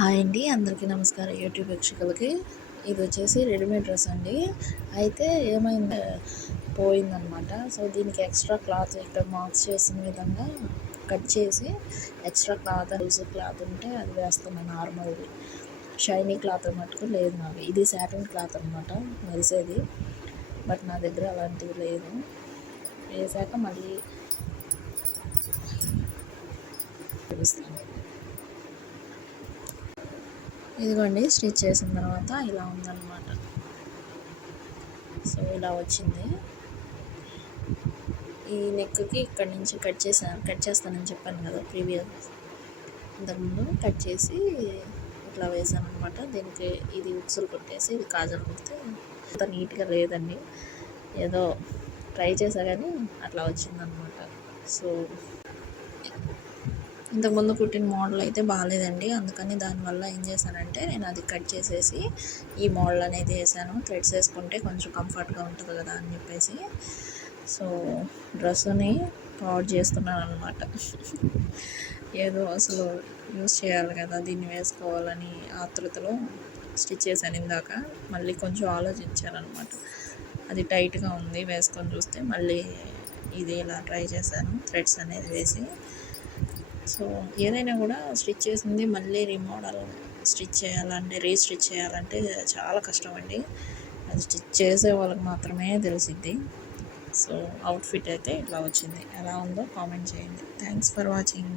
Hi అండి, అందరికీ నమస్కారం. యూట్యూబ్ వీక్షకులకి ఇది వచ్చేసి రెడీమేడ్ డ్రెస్ అండి. అయితే ఏమైంది, పోయిందనమాట. సో దీనికి ఎక్స్ట్రా క్లాత్ ఇక్కడ మార్క్స్ చేసిన విధంగా కట్ చేసి ఎక్స్ట్రా క్లాత్, లూజ్ క్లాత్ ఉంటే అది వేస్తున్నాను. నార్మల్ది షైనీ క్లాత్ మటుకు లేదు నాకు. ఇది సాటిన్ క్లాత్ అనమాట, మెరిసేది. బట్ నా దగ్గర అలాంటివి లేదు. వేసాక మళ్ళీ చూపిస్తాను. ఇదిగోండి, స్టిచ్ చేసిన తర్వాత ఇలా ఉందన్నమాట. సో ఇలా వచ్చింది. ఈ నెక్కి ఇక్కడ నుంచి కట్ చేస్తానని చెప్పాను కదా ప్రీవియస్, ఇంతకుముందు కట్ చేసి ఇట్లా వేసాను అనమాట. దీనికి ఇది ఉక్సులు కొట్టేసి ఇది కాజల్ కుడితే అంత నీట్గా లేదండి. ఏదో ట్రై చేసా కానీ అట్లా వచ్చిందనమాట. సో ఇంతకుముందు కుట్టిన మోడల్ అయితే బాగాలేదండి. అందుకని దానివల్ల ఏం చేశానంటే నేను అది కట్ చేసేసి ఈ మోడల్ అనేది వేసాను. థ్రెడ్స్ వేసుకుంటే కొంచెం కంఫర్ట్గా ఉంటుంది కదా అని చెప్పేసి సో డ్రెస్సుని పాడు చేస్తున్నాను అనమాట. ఏదో అసలు యూస్ చేయాలి కదా, దీన్ని వేసుకోవాలని ఆతృతలో స్టిచ్ చేశాను ఇందాక. మళ్ళీ కొంచెం ఆలోచించాను అనమాట. అది టైట్గా ఉంది, వేసుకొని చూస్తే మళ్ళీ ఇది ఇలా ట్రై చేశాను థ్రెడ్స్ అనేది వేసి. సో ఏదైనా కూడా స్టిచ్ చేసింది మళ్ళీ రీమోడల్ స్టిచ్ చేయాలంటే, రీస్టిచ్ చేయాలంటే చాలా కష్టం అండి. అది స్టిచ్ చేసే వాళ్ళకి మాత్రమే తెలిసిద్ది. సో అవుట్ఫిట్ అయితే ఇట్లా వచ్చింది. ఎలా ఉందో కామెంట్ చేయండి. Thanks for watching.